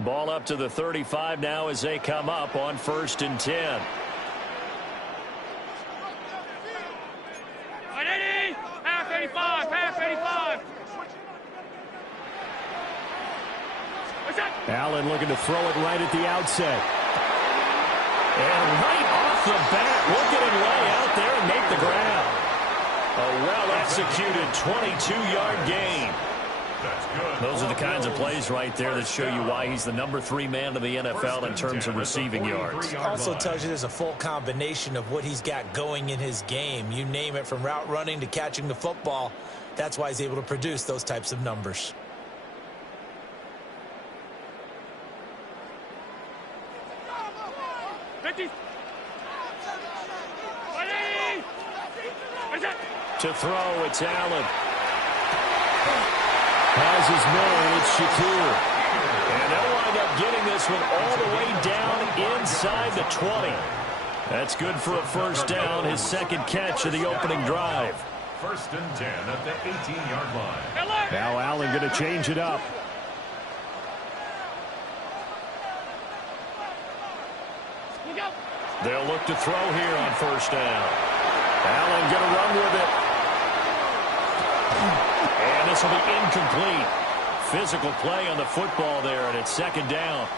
Ball up to the 35 now as they come up on 1st and 10. Half 85, half 85. Allen looking to throw it right at the outset. And right off the bat, we'll get him way out there and make the grab. A well-executed 22-yard gain. Those are the kinds of plays right there that show you why he's the number 3 man in the NFL in terms of receiving yards. Also tells you there's a full combination of what he's got going in his game. You name it, from route running to catching the football. That's why he's able to produce those types of numbers. To throw, it's Allen. Has his man, it's Shakir. And they'll wind up getting this one all the way down inside the 20. That's good for a first down, his second catch of the opening drive. 1st and 10 at the 18-yard line. Now Allen going to change it up. They'll look to throw here on 1st down. Allen going to run with it. And this will be incomplete. Physical play on the football there, and it's 2nd down.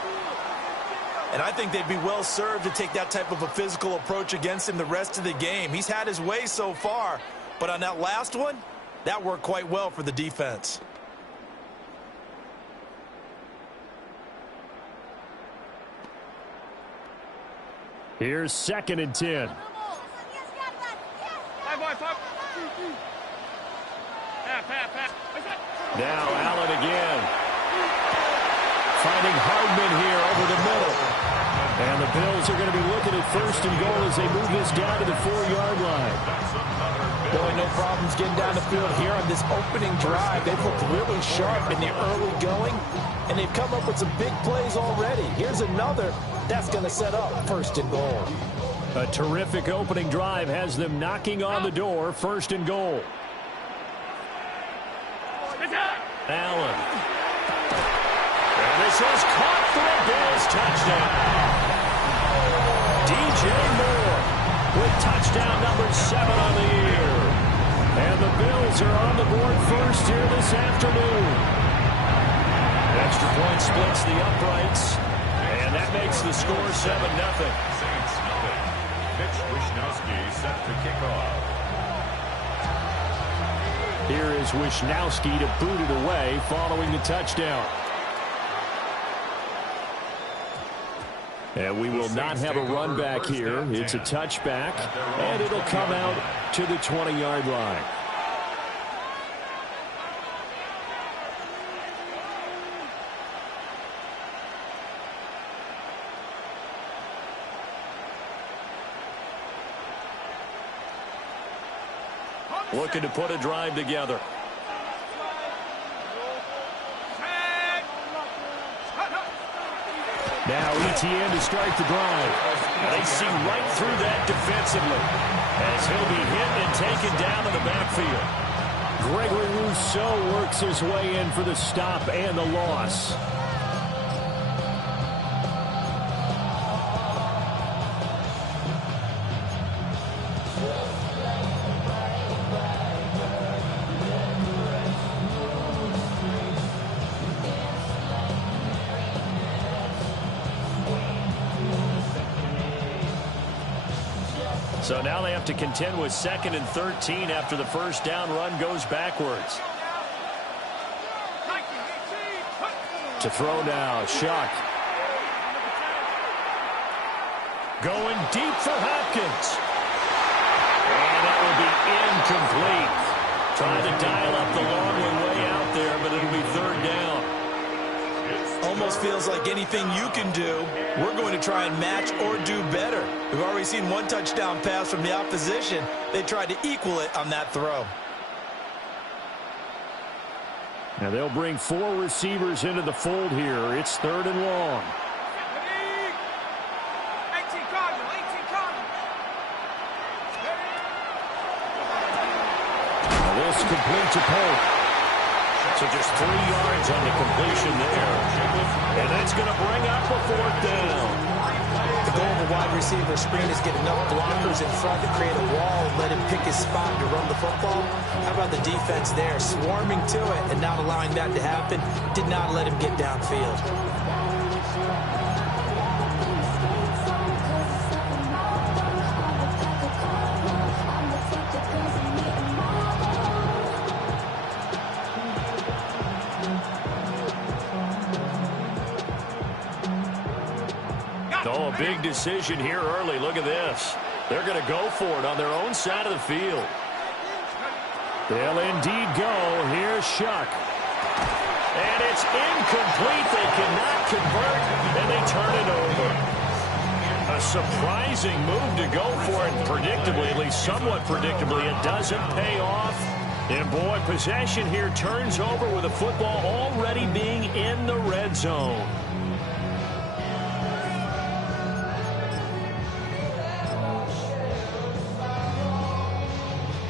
And I think they'd be well served to take that type of a physical approach against him the rest of the game. He's had his way so far, but on that last one, that worked quite well for the defense. Here's 2nd and 10. Now Allen again. Finding Hardman here over the middle. And the Bills are going to be looking at 1st and goal as they move this down to the 4-yard line. Boy, no problems getting down the field here on this opening drive. They've looked really sharp in the early going, and they've come up with some big plays already. Here's another that's going to set up 1st and goal. A terrific opening drive has them knocking on the door, 1st and goal. Allen. And this is caught for a Bills touchdown. DJ Moore with touchdown number 7 on the year. And the Bills are on the board first here this afternoon. Extra point splits the uprights. And that makes the score 7-0. Saints nothing. Mitch Wishnowsky set to kick off. Here is Wishnowsky to boot it away following the touchdown. And we will not have a run back here. It's a touchback, and it'll come out to the 20-yard line. Looking to put a drive together. Now ETN to start the drive. They see right through that defensively as he'll be hit and taken down in the backfield. Gregory Rousseau works his way in for the stop and the loss. So now they have to contend with 2nd and 13 after the first down run goes backwards. To throw now, Shuck. Going deep for Hopkins. And that will be incomplete. Trying to dial up the long one way out there, but it'll be 3rd down. Almost feels like anything you can do, we're going to try and match or do better. We've already seen one touchdown pass from the opposition. They tried to equal it on that throw. Now they'll bring 4 receivers into the fold here. It's 3rd and long. Now this complete to Pope. So just 3 yards on the completion there. And that's going to wide receiver screeners get enough blockers in front to create a wall and let him pick his spot to run the football. How about the defense there, swarming to it and not allowing that to happen? Did not let him get downfield. Oh, a big decision here early. Look at this. They're going to go for it on their own side of the field. They'll indeed go. Here's Shuck. And it's incomplete. They cannot convert, and they turn it over. A surprising move to go for it. Predictably, at least somewhat predictably, it doesn't pay off. And, boy, possession here turns over with the football already being in the red zone.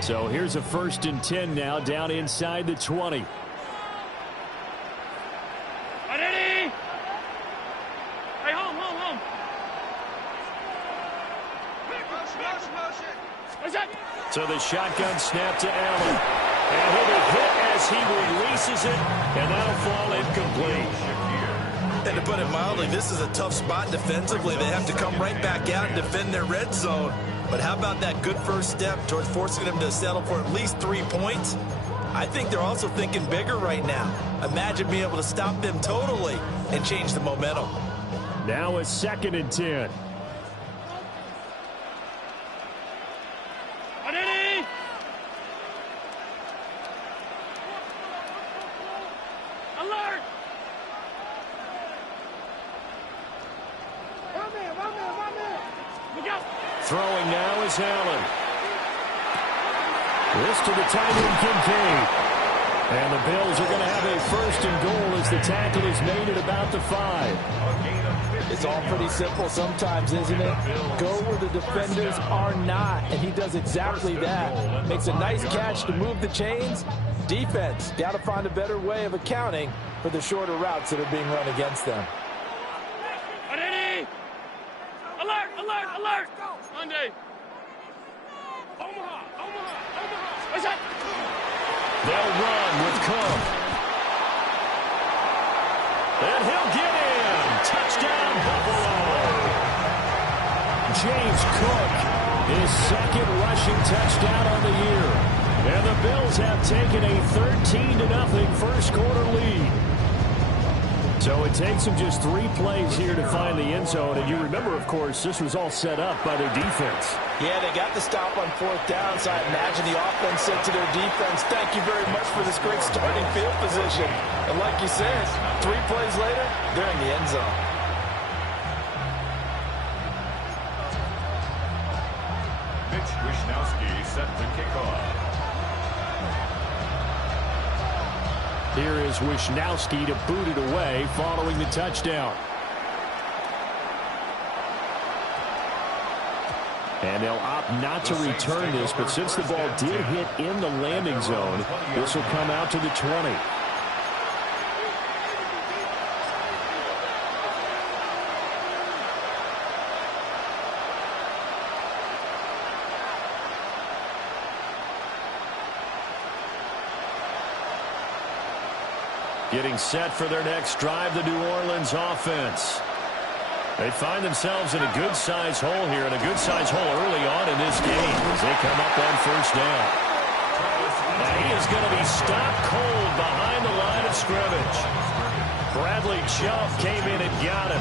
So here's a 1st and 10 now down inside the 20. Ready? Hey, home. What's that? So the shotgun snap to Allen. And he'll be hit as he releases it, and that'll fall incomplete. And to put it mildly, this is a tough spot defensively. They have to come right back out and defend their red zone. But how about that good first step towards forcing them to settle for at least 3 points? I think they're also thinking bigger right now. Imagine being able to stop them totally and change the momentum. Now a 2nd and 10. Ready? Alert! One man. Look out! Throwing now is Allen. This to the tight end, Kincaid. And the Bills are going to have a 1st and goal as the tackle is made at about the 5. It's all pretty simple sometimes, isn't it? Go where the defenders are not, and he does exactly that. Makes a nice catch to move the chains. Defense, got to find a better way of accounting for the shorter routes that are being run against them. Ready? Alert! Monday. Omaha. What's that? They'll run with Cook. And he'll get in. Touchdown, Buffalo. James Cook, his 2nd rushing touchdown on the year. And the Bills have taken a 13-0 first quarter lead. So it takes them just 3 plays here to find the end zone. And you remember, of course, this was all set up by their defense. Yeah, they got the stop on 4th down, so I imagine the offense said to their defense, thank you very much for this great starting field position. And like you said, 3 plays later, they're in the end zone. Mitch Wishnowsky set to kick off. Here is Wishnowsky to boot it away following the touchdown. And they'll opt not to return this, but since the ball did hit in the landing zone, this will come out to the 20. Getting set for their next drive, the New Orleans offense. They find themselves in a good-sized hole here, and a good-sized hole early on in this game as they come up on 1st down. Now he is going to be stopped cold behind the line of scrimmage. Bradley Chubb came in and got him.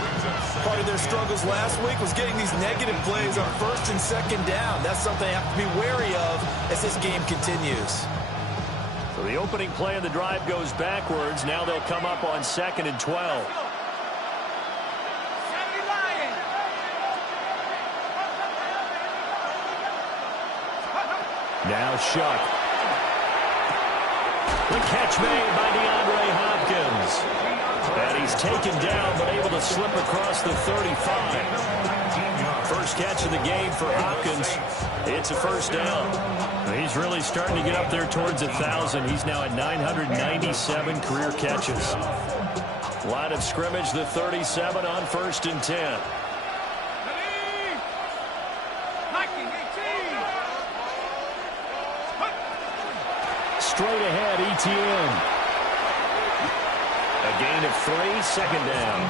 Part of their struggles last week was getting these negative plays on 1st and 2nd down. That's something they have to be wary of as this game continues. So the opening play of the drive goes backwards. Now they'll come up on 2nd and 12. Now Shuck. The catch made by DeAndre Hopkins. And he's taken down but able to slip across the 35. First catch of the game for Hopkins. It's a 1st down. He's really starting to get up there towards 1,000. He's now at 997 career catches. Line of scrimmage, the 37 on 1st and 10. straight ahead, ETN. A gain of 3, second down.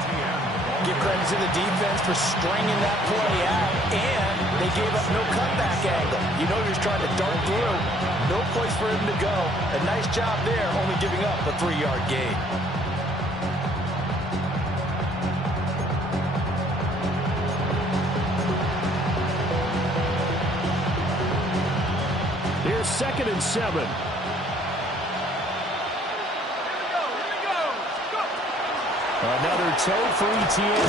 Give credit to the defense for stringing that play out, and they gave up no cutback angle. You know he was trying to dart through. No place for him to go. A nice job there, only giving up a 3-yard gain. Here's 2nd and 7. Another toe for ETN.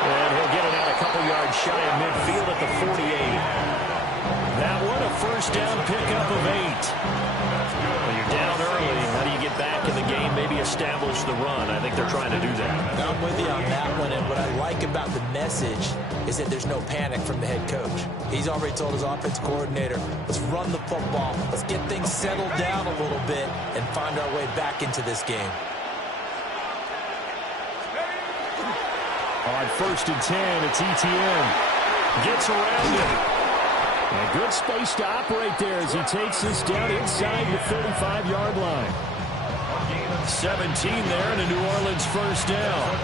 And he'll get it out a couple yards shy of midfield at the 48. That one, a first down pickup of 8. Well, you're down early. How do you get back in the game, maybe establish the run? I think they're trying to do that. I'm with you on that one, and what I like about the message is that there's no panic from the head coach. He's already told his offensive coordinator, let's run the football, let's get things settled down a little bit and find our way back into this game. On 1st and 10, it's ETN. Gets around it. And good space to operate there as he takes this down inside the 35-yard line. 17 there and a New Orleans first down.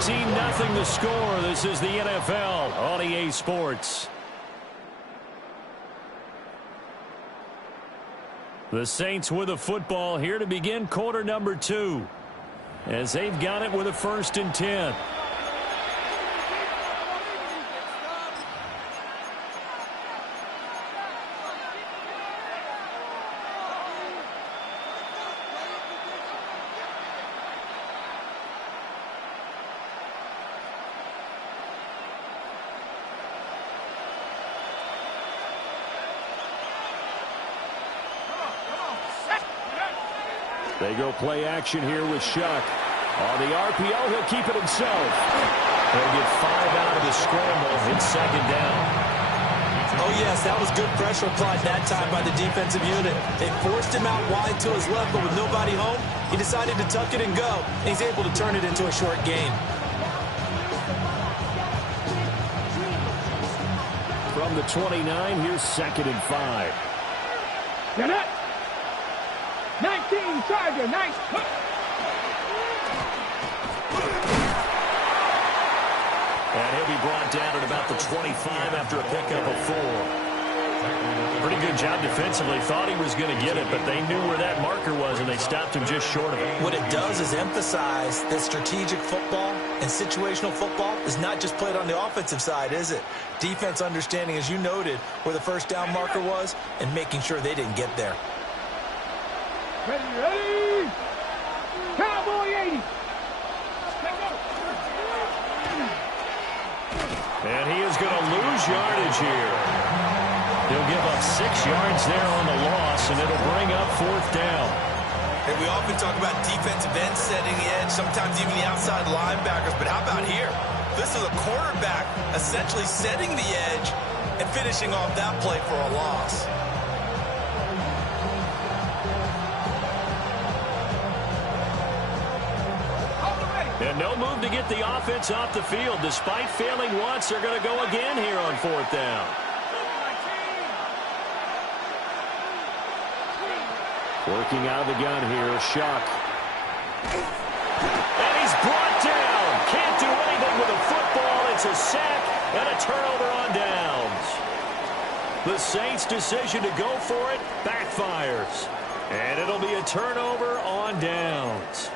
14-0 the score. This is the NFL on EA Sports. The Saints with a football here to begin quarter number 2. As they've got it with a 1st and 10. They go play action here with Shuck. On the RPO, he'll keep it himself. They'll get 5 out of the scramble. It's 2nd down. Oh, yes, that was good pressure applied that time by the defensive unit. They forced him out wide to his left, but with nobody home, he decided to tuck it and go. And he's able to turn it into a short gain. From the 29, here's 2nd and 5. Get it. 19 Charger, nice. And he'll be brought down at about the 25 after a pickup of 4. Pretty good job defensively. Thought he was going to get it, but they knew where that marker was, and they stopped him just short of it. What it does is emphasize that strategic football and situational football is not just played on the offensive side, is it? Defense understanding, as you noted, where the first down marker was and making sure they didn't get there. Ready. Cowboy 80. And he is going to lose yardage here. He'll give up 6 yards there on the loss, and it'll bring up 4th down. And we often talk about defensive ends setting the edge, sometimes even the outside linebackers. But how about here? This is a quarterback essentially setting the edge and finishing off that play for a loss. And no move to get the offense off the field. Despite failing once, they're going to go again here on 4th down. Working out of the gun here, Shuck. And he's brought down. Can't do anything with a football. It's a sack and a turnover on downs. The Saints' decision to go for it backfires. And it'll be a turnover on downs.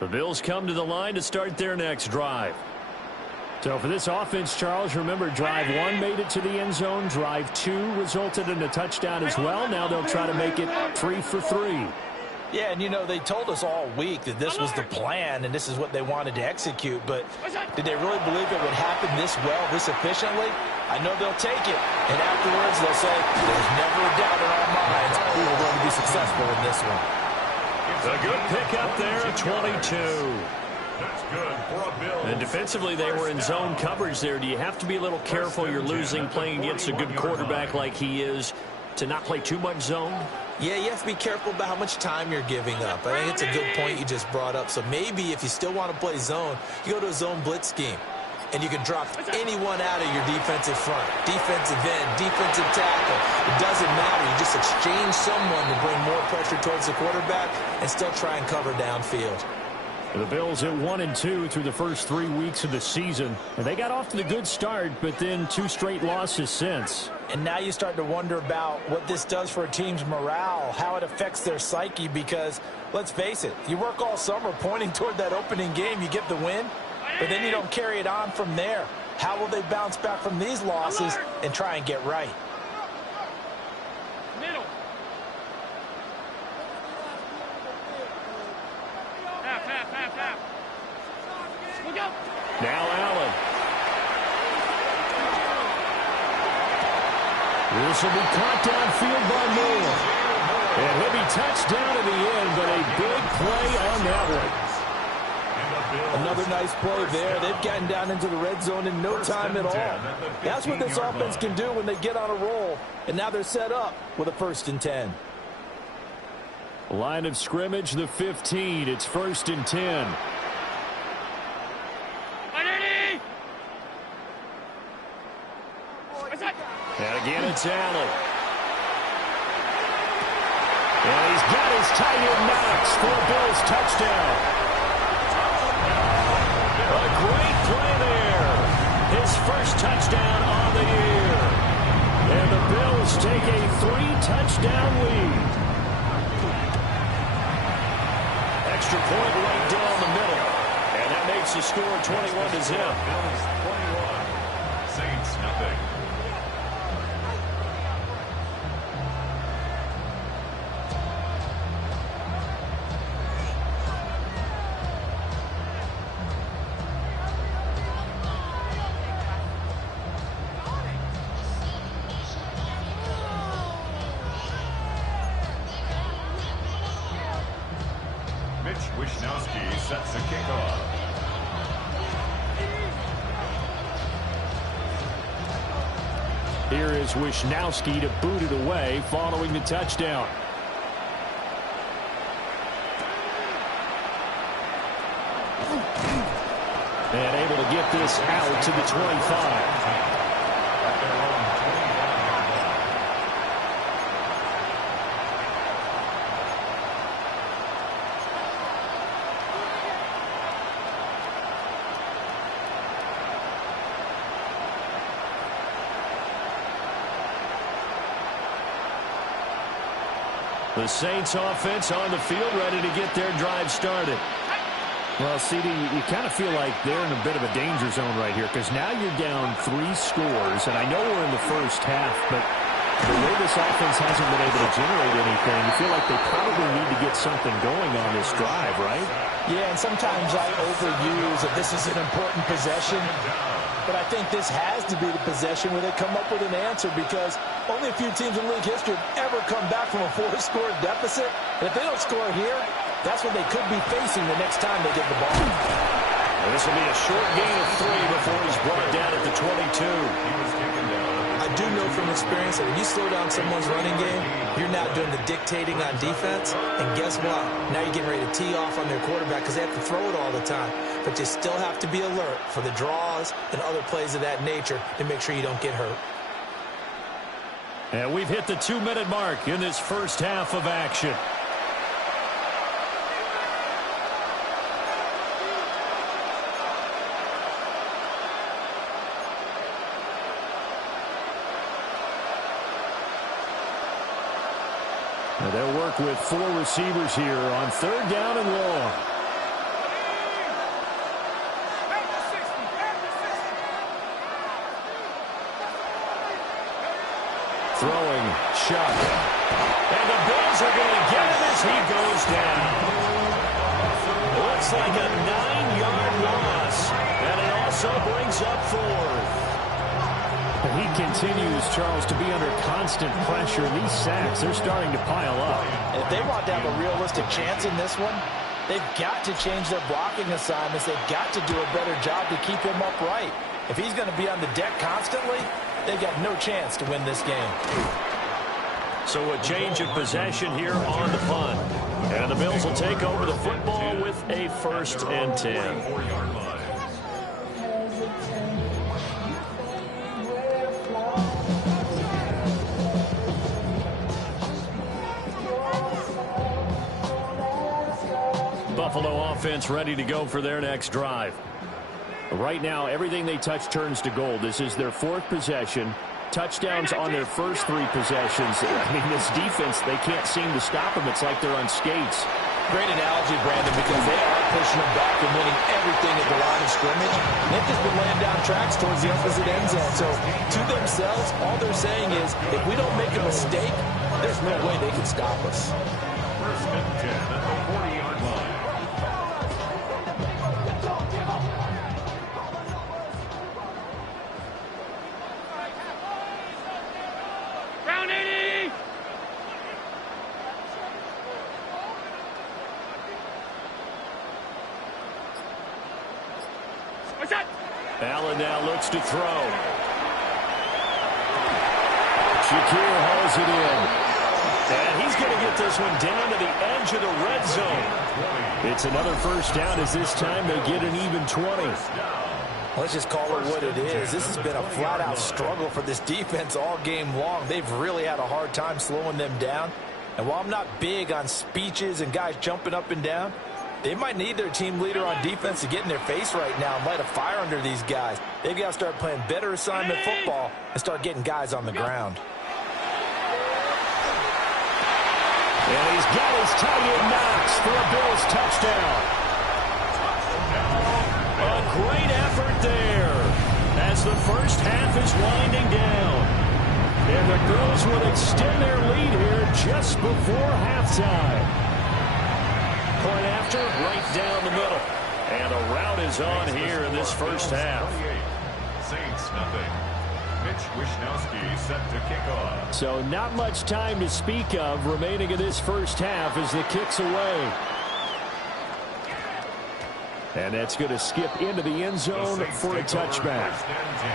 The Bills come to the line to start their next drive. So for this offense, Charles, remember drive 1 made it to the end zone. Drive 2 resulted in a touchdown as well. Now they'll try to make it 3 for 3. Yeah, and you know, they told us all week that this was the plan and this is what they wanted to execute, but did they really believe it would happen this well, this efficiently? I know they'll take it, and afterwards they'll say, there's never a doubt in our minds we were going to be successful in this one. A good pickup there at 22. That's good for a Bill. And defensively, they were in zone coverage there. Do you have to be a little careful? You're losing playing against a good quarterback like he is to not play too much zone? Yeah, you have to be careful about how much time you're giving up. I think it's a good point you just brought up. So maybe if you still want to play zone, you go to a zone blitz scheme. And you can drop anyone out of your defensive front. Defensive end, defensive tackle. It doesn't matter. You just exchange someone to bring more pressure towards the quarterback and still try and cover downfield. The Bills at 1-2 through the first 3 weeks of the season. And they got off to the good start, but then 2 straight losses since. And now you start to wonder about what this does for a team's morale, how it affects their psyche, because, let's face it, you work all summer pointing toward that opening game, you get the win, but then you don't carry it on from there. How will they bounce back from these losses and try and get right? Middle. Half. Look out. Now Allen. This will be caught downfield by Moore. And he'll be touched down at the end, but a big play on that one. Another nice play there. They've gotten down into the red zone in no time at all. That's what this offense can do when they get on a roll. And now they're set up with a 1st and 10. Line of scrimmage, the 15. It's 1st and 10. And again, it's Allen. And he's got his tight end Knox for a Bills touchdown. A great play there. His first touchdown on the year. And the Bills take a 3-touchdown lead. Extra point right down the middle. And that makes the score 21-0. Bills 21. Saints nothing. Wisnowski sets the kickoff. Here is Wisnowski to boot it away following the touchdown. And able to get this out to the 25. The Saints offense on the field, ready to get their drive started. Well, CD, you kind of feel like they're in a bit of a danger zone right here because now you're down 3 scores, and I know we're in the first half, but the way this offense hasn't been able to generate anything, you feel like they probably need to get something going on this drive, right? Yeah, and sometimes I overuse that this is an important possession. But I think this has to be the possession where they come up with an answer because only a few teams in league history have ever come back from a 4-score deficit. And if they don't score here, that's what they could be facing the next time they get the ball. Well, this will be a short gain of 3 before he's brought down at the 22. I do know from experience that when you slow down someone's running game, you're now doing the dictating on defense. And guess what? Now you're getting ready to tee off on their quarterback because they have to throw it all the time. But you still have to be alert for the draws and other plays of that nature to make sure you don't get hurt. And we've hit the 2-minute mark in this first half of action. Now they'll work with 4 receivers here on 3rd down and long. Throwing, Chuck. And the Bills are going to get him as he goes down. Looks like a 9-yard loss. And it also brings up 4th. He continues, Charles, to be under constant pressure. These sacks, they're starting to pile up. If they want to have a realistic chance in this one, they've got to change their blocking assignments. They've got to do a better job to keep him upright. If he's going to be on the deck constantly, they've got no chance to win this game. So a change of possession here on the punt. And the Bills will take over the football with a 1st and 10. 4-yard line. Buffalo offense ready to go for their next drive. Right now, everything they touch turns to gold. This is their 4th possession. Touchdowns on their first 3 possessions. I mean, this defense, they can't seem to stop them. It's like they're on skates. Great analogy, Brandon, because they are pushing them back and winning everything at the line of scrimmage. They've just been laying down tracks towards the opposite end zone. So, to themselves, all they're saying is, if we don't make a mistake, there's no way they can stop us. 1st and 10 at the 40-yard line. Down 80! What's that? Allen now looks to throw. Shakir hauls it in. And he's going to get this one down to the edge of the red zone. It's another 1st down as this time they get an even 20. Let's just call it what it is. This has been a flat-out struggle for this defense all game long. They've really had a hard time slowing them down. And while I'm not big on speeches and guys jumping up and down, they might need their team leader on defense to get in their face right now and light a fire under these guys. They've got to start playing better assignment football and start getting guys on the ground. And he's got his tight end Knox for a Bills touchdown. A great effort there as the first half is winding down. And the Bills will extend their lead here just before halftime. Point after, right down the middle. And a rout is on here in this first half. Saints nothing. Mitch Wishnowsky set to kick off. So not much time to speak of remaining in this first half as the kick's away. And that's going to skip into the end zone for a touchback. 1st and 10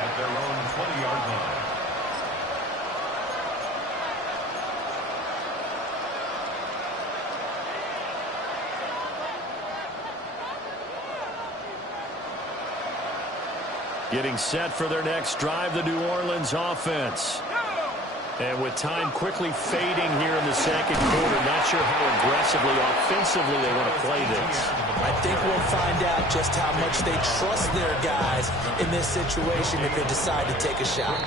at their own 20-yard line. Getting set for their next drive, the New Orleans offense. And with time quickly fading here in the second quarter, not sure how aggressively, offensively they want to play this. I think we'll find out just how much they trust their guys in this situation if they decide to take a shot.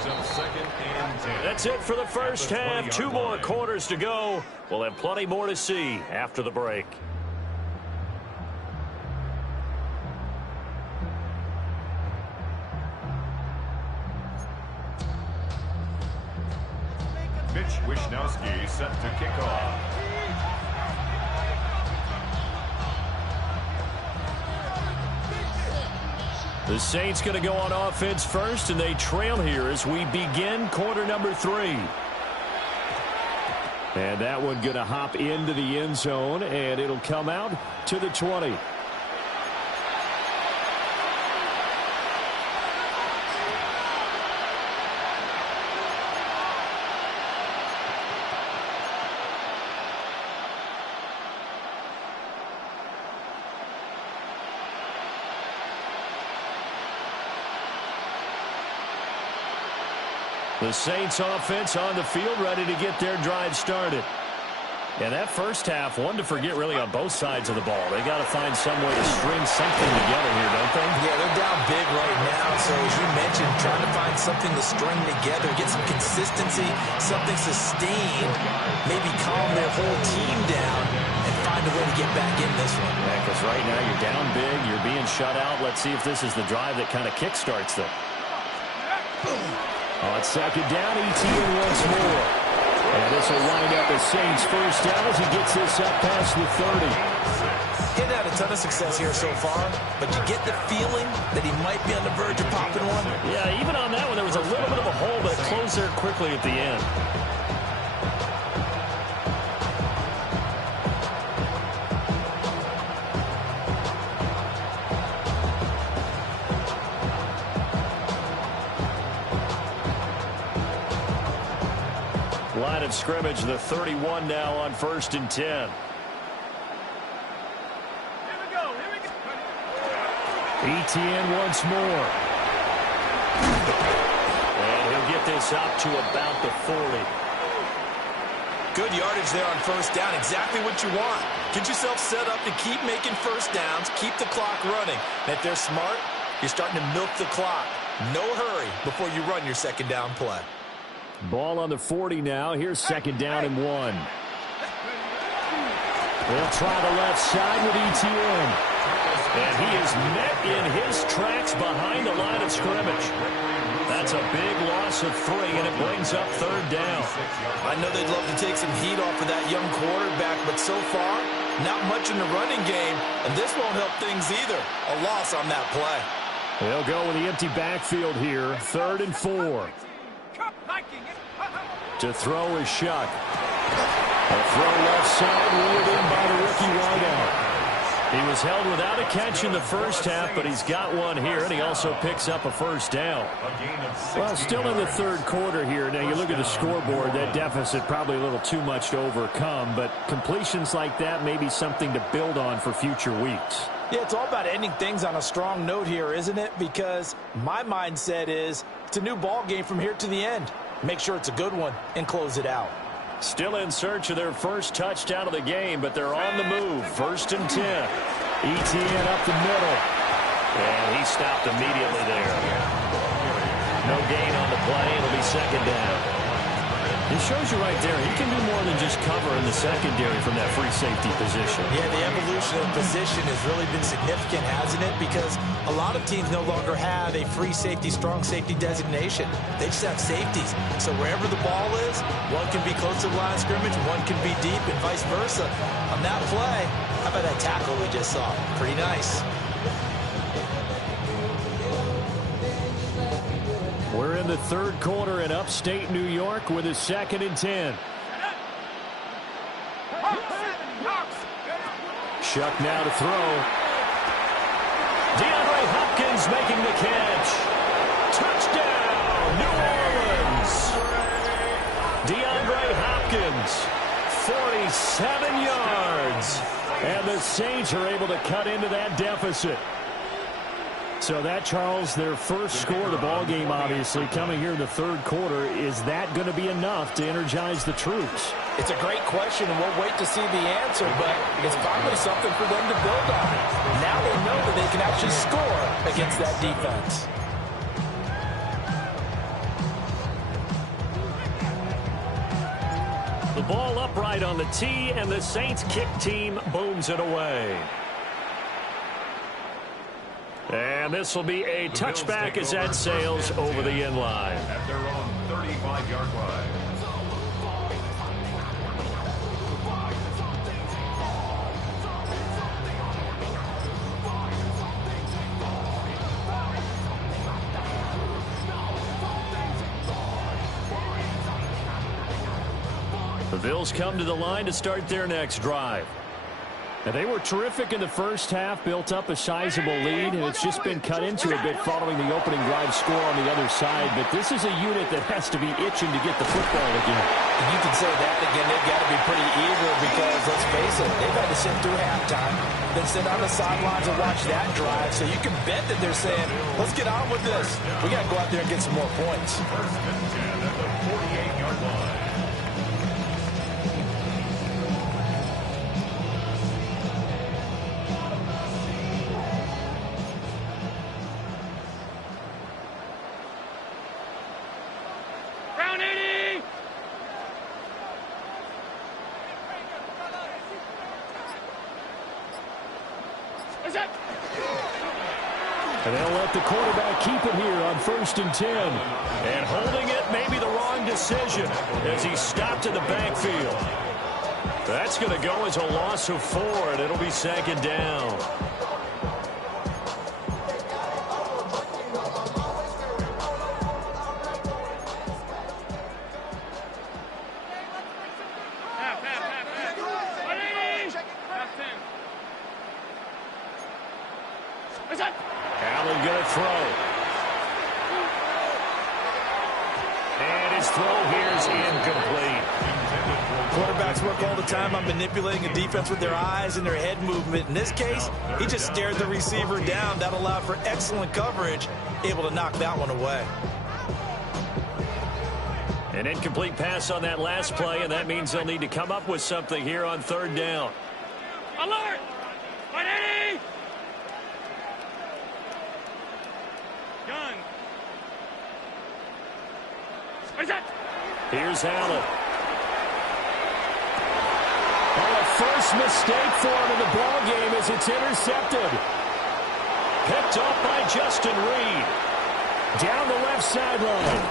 That's it for the first half. 2 more quarters to go. We'll have plenty more to see after the break. Mitch Wishnowsky set to kick off. The Saints going to go on offense first, and they trail here as we begin quarter number 3. And that one going to hop into the end zone, and it'll come out to the 20. The Saints offense on the field ready to get their drive started. And that first half, one to forget really on both sides of the ball. They got to find some way to string something together here, don't they? Yeah, they're down big right now. So as you mentioned, trying to find something to string together, get some consistency, something sustained, maybe calm their whole team down and find a way to get back in this one. Yeah, because right now you're down big, you're being shut out. Let's see if this is the drive that kind of kickstarts them. On second down, ETN once more. And this will wind up as Saints first down as he gets this up past the 30. He's had a ton of success here so far, but you get the feeling that he might be on the verge of popping one. Yeah, even on that one, there was a little bit of a hole, but it closed there quickly at the end. line of scrimmage. The 31 now on 1st and 10. Here we go. Etienne once more. And he'll get this up to about the 40. Good yardage there on 1st down. Exactly what you want. Get yourself set up to keep making 1st downs, keep the clock running. And if they're smart, you're starting to milk the clock. No hurry before you run your 2nd down play. Ball on the 40 now. Here's 2nd down and 1. They'll try the left side with Etienne. And he is met in his tracks behind the line of scrimmage. That's a big loss of 3, and it brings up 3rd down. I know they'd love to take some heat off of that young quarterback, but so far, not much in the running game, and this won't help things either. A loss on that play. They'll go with the empty backfield here. 3rd and 4. To throw is Shuck. A throw left side, reeled in by the rookie wideout. He was held without a catch in the first half, but he's got one here, and he also picks up a 1st down. Well, still in the 3rd quarter here. Now, you look at the scoreboard, that deficit probably a little too much to overcome, but completions like that may be something to build on for future weeks. Yeah, it's all about ending things on a strong note here, isn't it? Because my mindset is it's a new ball game from here to the end. Make sure it's a good one and close it out. Still in search of their first touchdown of the game, but they're on the move. 1st and 10. Etienne up the middle. And he stopped immediately there. No gain on the play. It'll be 2nd down. It shows you right there, he can do more than just cover in the secondary from that free safety position. Yeah, the evolution of position has really been significant, hasn't it? Because a lot of teams no longer have a free safety, strong safety designation. They just have safeties. So wherever the ball is, one can be close to the line of scrimmage, one can be deep, and vice versa. On that play, how about that tackle we just saw? Pretty nice. We're in the 3rd quarter in upstate New York with a 2nd and 10. Shuck now to throw. DeAndre Hopkins making the catch. Touchdown, New Orleans. DeAndre Hopkins, 47 yards. And the Saints are able to cut into that deficit. So that, Charles, their first score of the ball game, obviously, coming here in the 3rd quarter. Is that going to be enough to energize the troops? It's a great question, and we'll wait to see the answer, but it's probably something for them to build on. Now they know that they can actually score against that defense. The ball upright on the tee, and the Saints kick team booms it away. And this will be a touchback as that sails over the end line. At their own 35-yard line. The Bills come to the line to start their next drive. And they were terrific in the first half, built up a sizable lead, and it's just been cut into a bit following the opening drive score on the other side. But this is a unit that has to be itching to get the football again. You can say that again. They've got to be pretty eager because, let's face it, they've had to sit through halftime, then sit on the sidelines and watch that drive. So you can bet that they're saying, let's get on with this. We got to go out there and get some more points. 1st and 10 at the 48-yard line. And they'll let the quarterback keep it here on 1st and 10. And holding it may be the wrong decision as he stopped in the backfield. That's going to go as a loss of 4, and it'll be 2nd down. Allen going to throw. And his throw here is incomplete. work all the time on manipulating a defense with their eyes and their head movement. In this case, he just stared the receiver down. That allowed for excellent coverage, able to knock that one away. An incomplete pass on that last play, and that means they'll need to come up with something here on third down. Alert! 180! Gun. What is that? Here's Allen. Oh, a first mistake for him in the ball game as it's intercepted. Picked off by Justin Reed. Down the left sideline.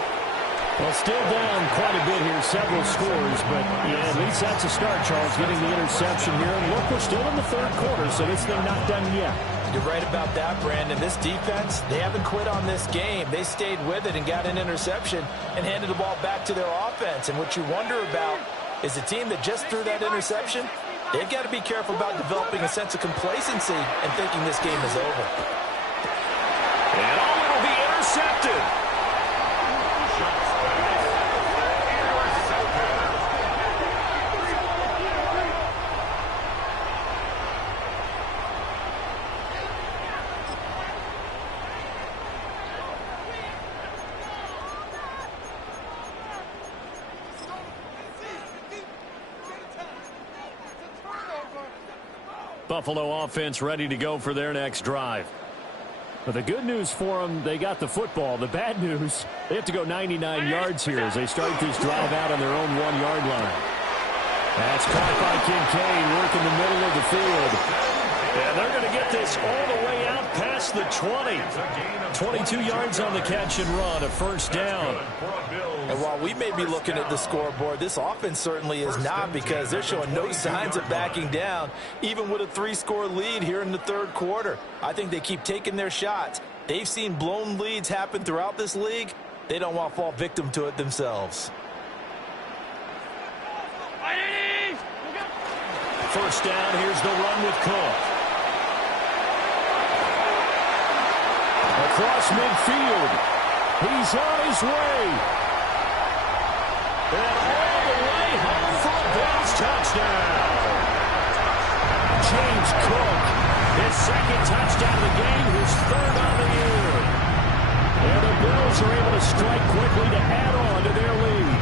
Well, still down quite a bit here, several scores, but yeah, at least that's a start, Charles, getting the interception here. And look, we're still in the third quarter, so this thing not done yet. You're right about that, Brandon. This defense, they haven't quit on this game. They stayed with it and got an interception and handed the ball back to their offense. And what you wonder about is the team that just threw that interception, they've got to be careful about developing a sense of complacency and thinking this game is over. And it'll be intercepted. Buffalo offense ready to go for their next drive. But the good news for them, they got the football. The bad news, they have to go 99 yards here as they start this drive out on their own 1-yard line. That's caught by Kincaid, working the middle of the field. And they're going to get this all the way out past the 20. 22 yards on the catch and run, a first down. And while we may be looking at the scoreboard, this offense certainly is not, because they're showing no signs of backing down, even with a 3-score lead here in the third quarter. I think they keep taking their shots. They've seen blown leads happen throughout this league. They don't want to fall victim to it themselves. First down, here's the run with Cook. Across midfield. He's on his way. And all the way home for a Bills touchdown. James Cook, his second touchdown of the game, his third on the year. And the Bills are able to strike quickly to add on to their lead.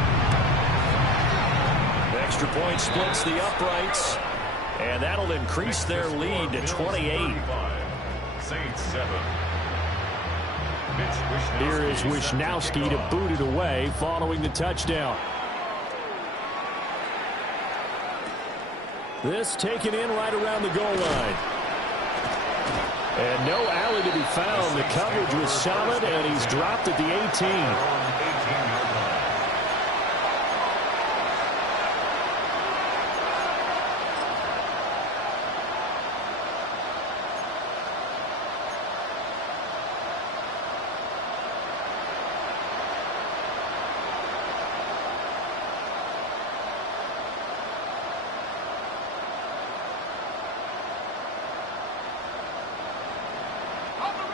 Extra point splits the uprights. And that'll increase their lead to 28. Saints 7. Here is Wishnowski to boot it away following the touchdown. This taken in right around the goal line. And no alley to be found. The coverage was solid, and he's dropped at the 18.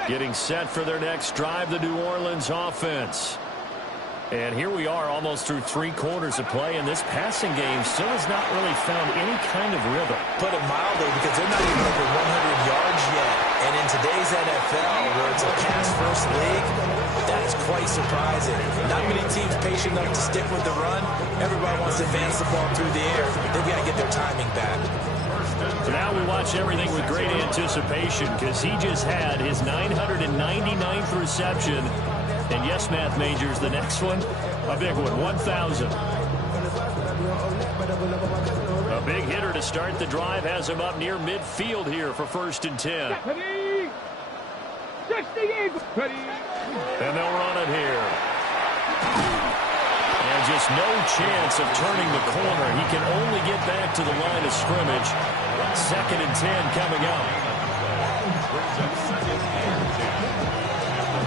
Getting set for their next drive, the New Orleans offense. And here we are almost through 3 quarters of play, and this passing game still has not really found any kind of rhythm. Put it mildly, because they're not even over 100 yards yet. And in today's NFL, where it's a pass-first league, that is quite surprising. Not many teams patient enough to stick with the run. Everybody wants to advance the ball through the air. They've got to get their timing back. So now we watch everything with great anticipation, because he just had his 999th reception. And yes, math majors, the next one, a big one, 1,000. A big hitter to start the drive, has him up near midfield here for 1st and 10. And they'll run it here. And just no chance of turning the corner. He can only get back to the line of scrimmage. 2nd and 10 coming up. Brings up 2nd and 10.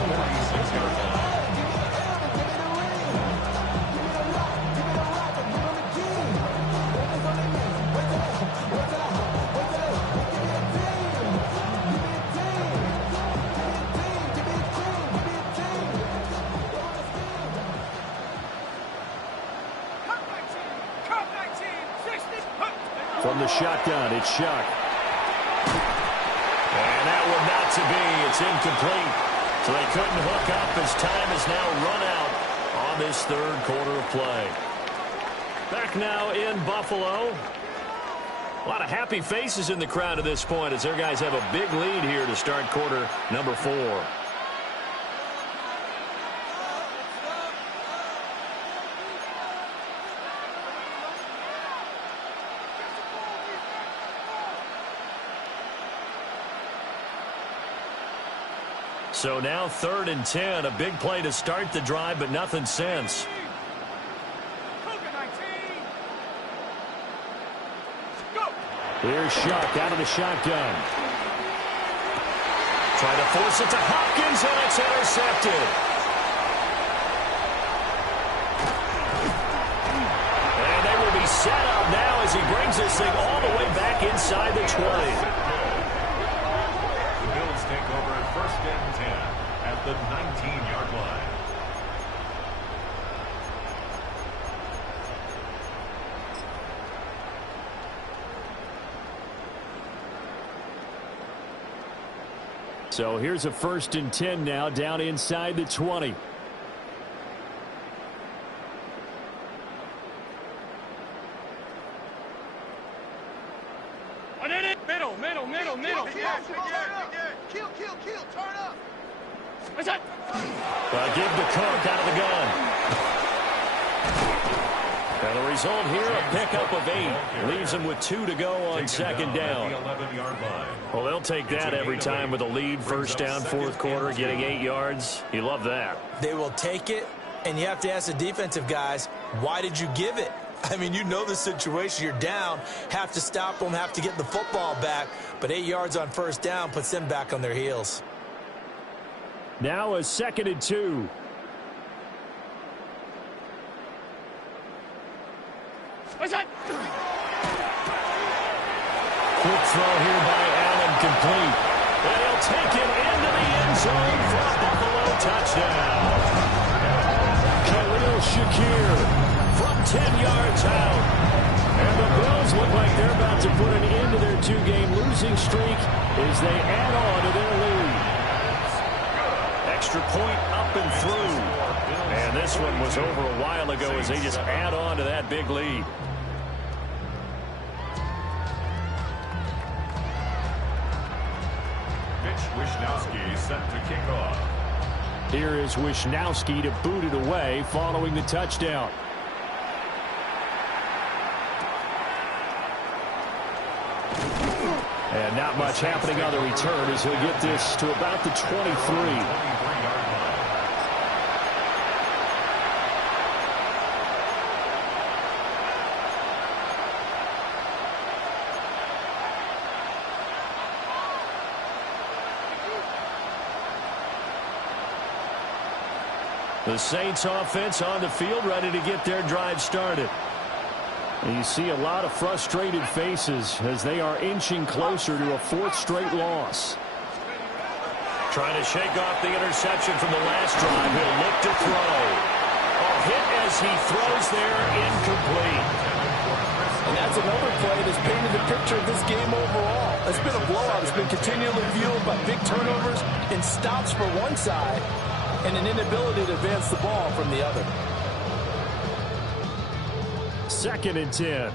46-yard line. from the shotgun. It's Shuck. And that one not to be. It's incomplete. So they couldn't hook up as time has now run out on this third quarter of play. Back now in Buffalo. A lot of happy faces in the crowd at this point as their guys have a big lead here to start quarter number 4. So now 3rd and 10, a big play to start the drive, but nothing since. Here's Shuck out of the shotgun. Trying to force it to Hopkins, and it's intercepted. And they will be set up now as he brings this thing all the way back inside the 20. The Bills take over at 1st and 10 at the 19-yard line. So here's a 1st and 10 now down inside the 20. Middle. Kill, turn up. What's that? Give the Cook out of the gun. And the result here, a pickup of 8. Leaves them with 2 to go on 2nd down. Well, they'll take that every time with a lead. 1st down, 4th quarter, getting 8 yards. You love that. They will take it, and you have to ask the defensive guys, why did you give it? I mean, you know the situation. You're down, have to stop them, have to get the football back. But 8 yards on 1st down puts them back on their heels. Now a 2nd and 2. What's that? Quick throw here by Allen, complete. And he'll take it into the end zone for a Buffalo touchdown. Khalil Shakir from 10 yards out. And the Bills look like they're about to put an end to their 2-game losing streak as they add on to their lead. Extra point up and through. And this one was over a while ago as they just add on to that big lead. Wishnowski set to kick off. Here is Wishnowski to boot it away following the touchdown. And not much happening on the return as he'll get this to about the 23. The Saints offense on the field ready to get their drive started. And you see a lot of frustrated faces as they are inching closer to a 4th straight loss. Trying to shake off the interception from the last drive. He'll look to throw. A hit as he throws there, incomplete. And that's another play that's painted the picture of this game overall. It's been a blowout. It's been continually fueled by big turnovers and stops for one side and an inability to advance the ball from the other. 2nd and 10. Here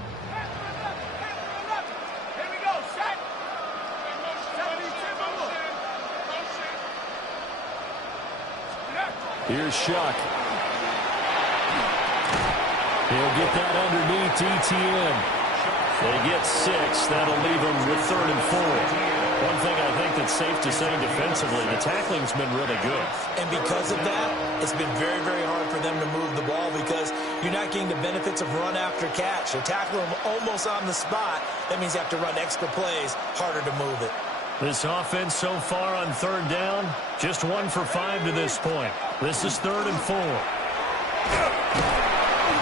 we go, set. Here's Shuck. He'll get that underneath Etienne. They get 6. That'll leave them with 3rd and 4. One thing I think that's safe to say defensively, the tackling's been really good. And because of that, it's been very, very hard for them to move the ball because you're not getting the benefits of run after catch. They're tackling them almost on the spot. That means you have to run extra plays, harder to move it. This offense so far on 3rd down, just 1 for 5 to this point. This is 3rd and 4.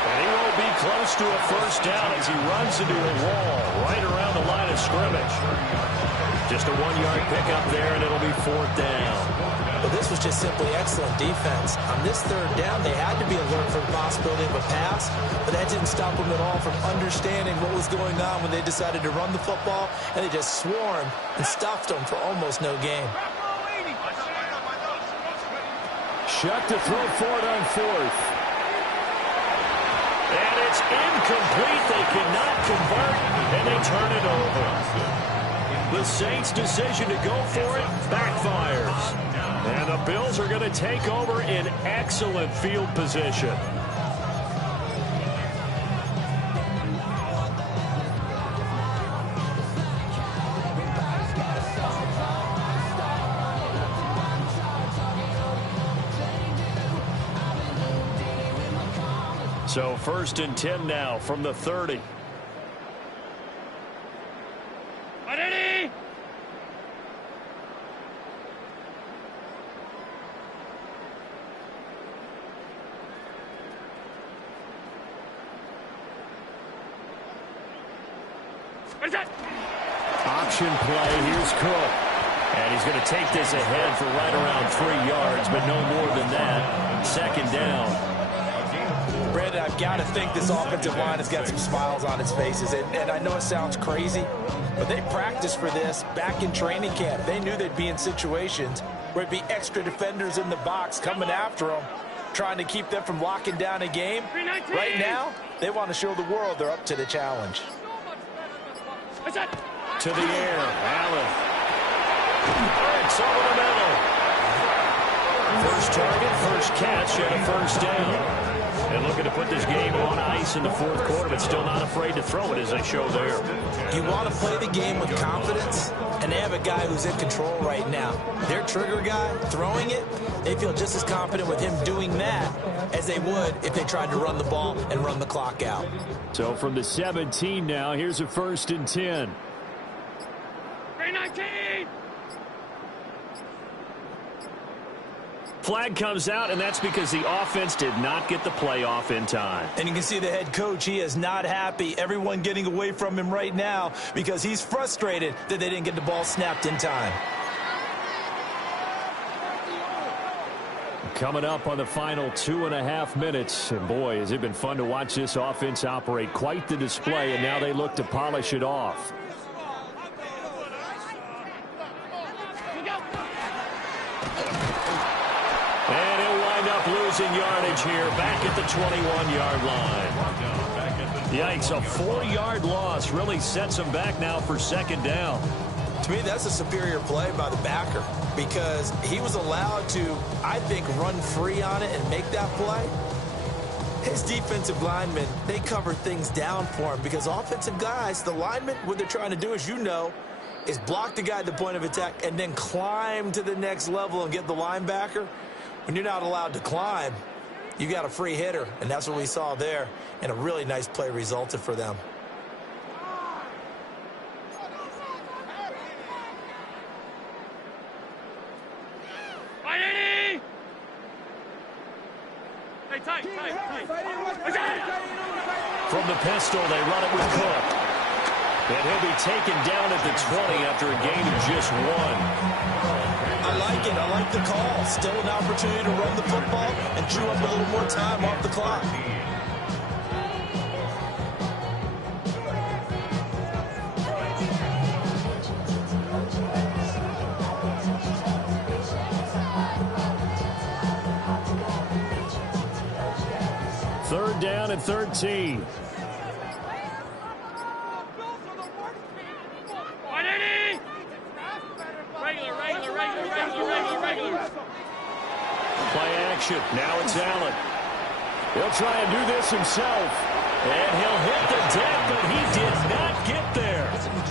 And he won't be close to a 1st down as he runs into a wall right around the line of scrimmage. Just a 1-yard pickup there, and it'll be 4th down. But this was just simply excellent defense. On this third down, they had to be alert for the possibility of a pass, but that didn't stop them at all from understanding what was going on when they decided to run the football, and they just swarmed and stuffed them for almost no gain. Shuck to throw for it on fourth. And it's incomplete. They cannot convert, and they turn it over. The Saints' decision to go for it backfires. And the Bills are going to take over in excellent field position. So 1st and 10 now from the 30. Ready? Option play. Here's Cook. And he's going to take this ahead for right around 3 yards, but no more than that. 2nd down. Brandon, I've got to think this offensive line has got some smiles on its faces. And I know it sounds crazy, but they practiced for this back in training camp. They knew they'd be in situations where it'd be extra defenders in the box coming after them, trying to keep them from locking down a game. Right now, they want to show the world they're up to the challenge. To the air, Allen. It's over the middle. First target, first catch, and a 1st down. And looking to put this game on ice in the 4th quarter, but still not afraid to throw it as they show there. You want to play the game with confidence, and they have a guy who's in control right now. Their trigger guy, throwing it, they feel just as confident with him doing that as they would if they tried to run the ball and run the clock out. So from the 17 now, here's a 1st and 10. 319! Flag comes out, and that's because the offense did not get the play off in time. And you can see the head coach, he is not happy. Everyone getting away from him right now because he's frustrated that they didn't get the ball snapped in time. Coming up on the final 2.5 minutes. And boy, has it been fun to watch this offense operate. Quite the display, and now they look to polish it off. And he'll wind up losing yardage here back at the 21-yard line. Yikes, a 4-yard loss really sets them back now for 2nd down. To me, that's a superior play by the backer because he was allowed to, I think, run free on it and make that play. His defensive linemen, they cover things down for him because offensive guys, the linemen, what they're trying to do, as you know, is block the guy at the point of attack and then climb to the next level and get the linebacker. When you're not allowed to climb, you got a free hitter, and that's what we saw there, and a really nice play resulted for them. From the pistol, they run it with Cook. And he'll be taken down at the 20 after a gain of just 1. I like it. I like the call. Still an opportunity to run the football and chew up a little more time off the clock. Third down and 13. Play action. Now it's Allen. He'll try and do this himself. And he'll hit the deck, but he did not get there.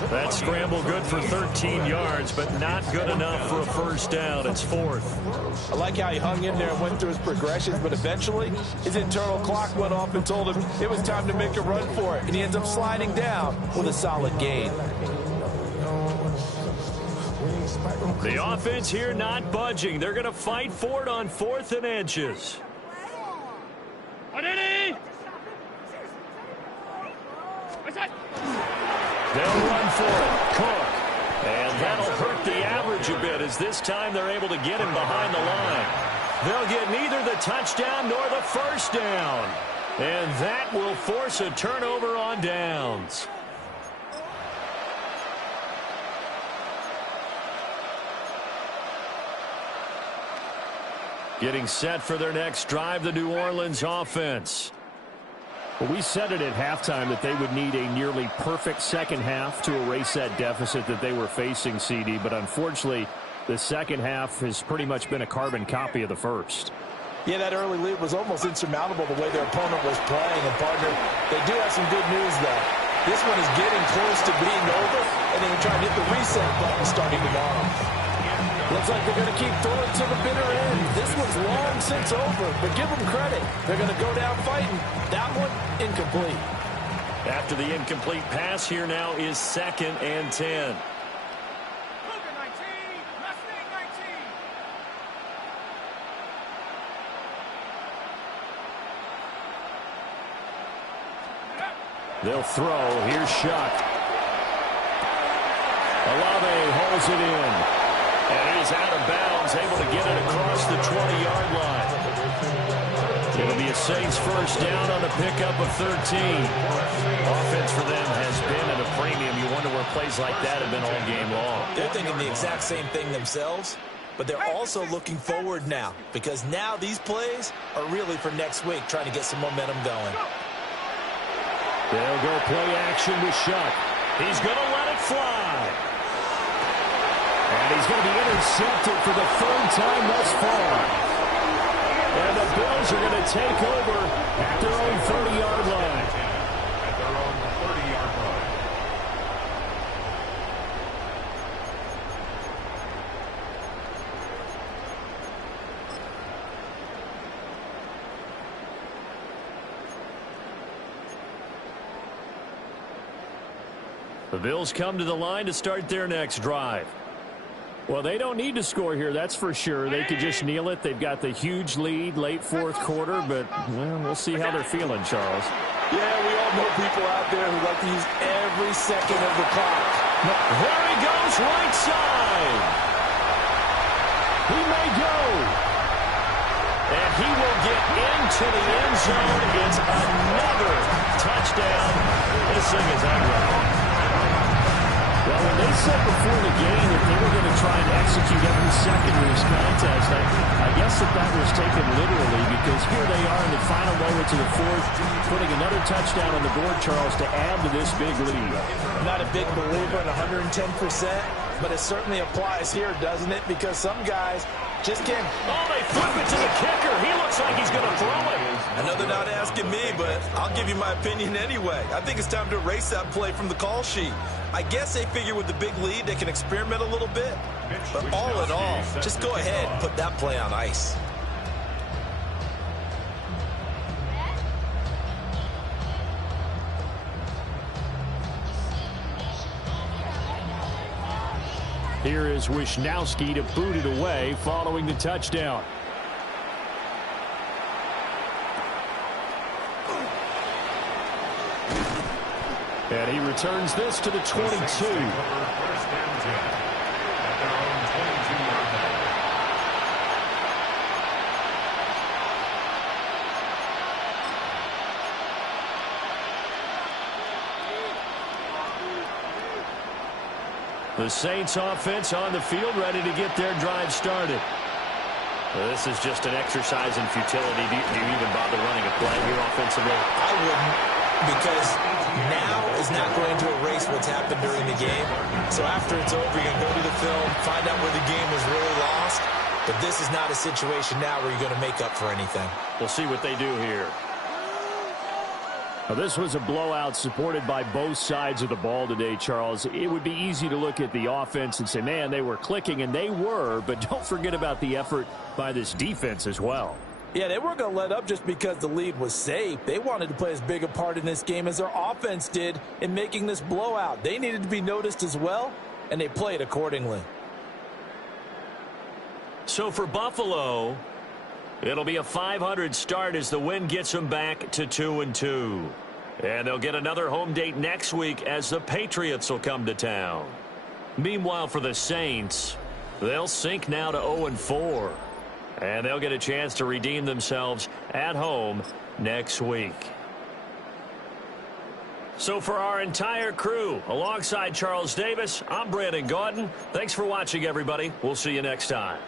That scramble good for 13 yards, but not good enough for a 1st down. It's 4th. I like how he hung in there and went through his progressions, but eventually his internal clock went off and told him it was time to make a run for it. And he ends up sliding down with a solid gain. The offense here not budging. They're going to fight for it on 4th and inches. They'll run for it. Cook. And that'll hurt the average a bit, as this time they're able to get him behind the line. They'll get neither the touchdown nor the first down. And that will force a turnover on downs. Getting set for their next drive, the New Orleans offense. Well, we said it at halftime that they would need a nearly perfect second half to erase that deficit that they were facing, CD. But unfortunately, the second half has pretty much been a carbon copy of the first. Yeah, that early lead was almost insurmountable the way their opponent was playing. And, partner, they do have some good news, though. This one is getting close to being over, and they can try to hit the reset button starting tomorrow. Looks like they're going to keep throwing to the bitter end. This one's long since over, but give them credit. They're going to go down fighting. That one, incomplete. After the incomplete pass, here now is 2nd and 10. They'll throw. Here's Shuck. Olave holds it in. And he's out of bounds, able to get it across the 20-yard line. It'll be a Saints first down on the pickup of 13. Offense for them has been at a premium. You wonder where plays like that have been all game long. They're thinking the exact same thing themselves, but they're also looking forward now, because now these plays are really for next week, trying to get some momentum going. They'll go play action with Shuck. He's going to let it fly. And he's going to be intercepted for the 3rd time thus far. And the Bills are going to take over at their own 30-yard line. At their own 30-yard line. The Bills come to the line to start their next drive. Well, they don't need to score here, that's for sure. They could just kneel it. They've got the huge lead late 4th quarter, but well, we'll see how they're feeling, Charles. Yeah, we all know people out there who like to use every second of the clock. There he goes, right side. He may go. And he will get into the end zone. It's another touchdown. This thing is unreal. Well, when they said before the game that they were going to try and execute every second of this contest, I guess that was taken literally, because here they are in the final moments of the 4th, putting another touchdown on the board, Charles, to add to this big lead. I'm not a big believer in 110%, but it certainly applies here, doesn't it? Because some guys just can't. Oh, they flip it to the kicker. He looks like he's going to throw it. I know they're not asking me, but I'll give you my opinion anyway. I think it's time to erase that play from the call sheet. I guess they figure with the big lead they can experiment a little bit. But all in all, just go ahead and put that play on ice. Here is Wisnowski to boot it away following the touchdown. And he returns this to the 22. The Saints offense on the field, ready to get their drive started. Well, this is just an exercise in futility. Do you even bother running a play here offensively? I wouldn't, because now is not going to erase what's happened during the game. So after it's over, you're going to go to the film, find out where the game was really lost. But this is not a situation now where you're going to make up for anything. We'll see what they do here. Now, this was a blowout supported by both sides of the ball today, Charles. It would be easy to look at the offense and say, man, they were clicking, and they were, but don't forget about the effort by this defense as well. Yeah, they weren't going to let up just because the lead was safe. They wanted to play as big a part in this game as their offense did in making this blowout. They needed to be noticed as well, and they played accordingly. So for Buffalo, it'll be a .500 start as the win gets them back to 2-2. And they'll get another home date next week as the Patriots will come to town. Meanwhile, for the Saints, they'll sink now to 0-4. And they'll get a chance to redeem themselves at home next week. So for our entire crew, alongside Charles Davis, I'm Brandon Gaudin. Thanks for watching, everybody. We'll see you next time.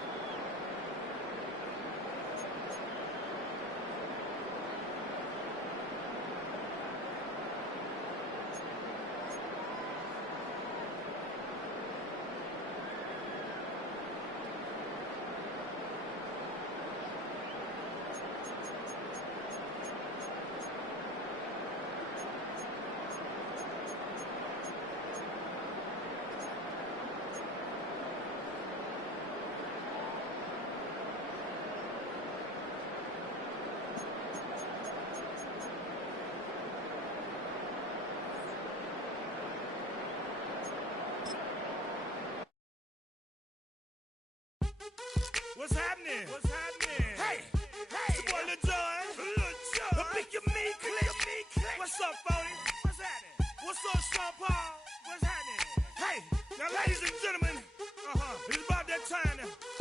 What's happening? What's happening? Hey, hey, it's your boy Lil Jon. Lil Jon. The Pick Your Me Click. What's up, Phony? What's happening? What's up, Sean Paul? What's happening? Hey, now ladies and gentlemen, it's about that time now.